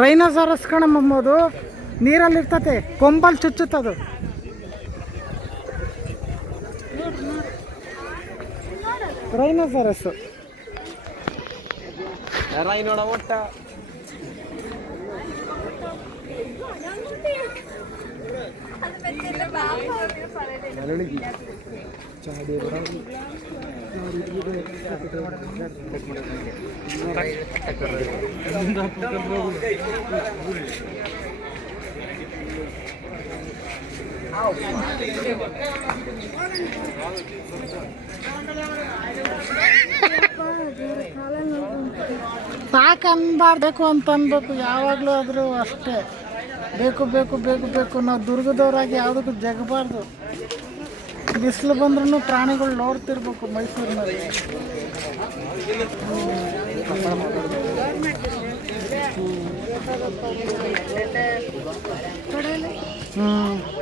Rhinoceros ಕಣಮ್ಮದು ನೀರಲ್ಲಿ ಇರ್ತತೆ, ಕೊಂಬಲ್ಲಿ ಚುಚ್ಚುತ್ತದು. Rhinoceros ಸಾಕು ಅನ್ಬಾರ್ಬೇಕು ಅಂತ ಅನ್ಬೇಕು ಯಾವಾಗಲೂ. ಆದರೂ ಅಷ್ಟೇ, ಬೇಕು ಬೇಕು ಬೇಕು ಬೇಕು. ನಾವು ದುರ್ಗದವರಾಗಿ ಯಾವುದಕ್ಕೂ ಜಗಬಾರ್ದು. ಬಿಸಿಲು ಬಂದ್ರೂ ಪ್ರಾಣಿಗಳು ನೋಡ್ತಿರ್ಬೇಕು ಮೈಸೂರಿನಲ್ಲಿ. ಹ್ಞೂ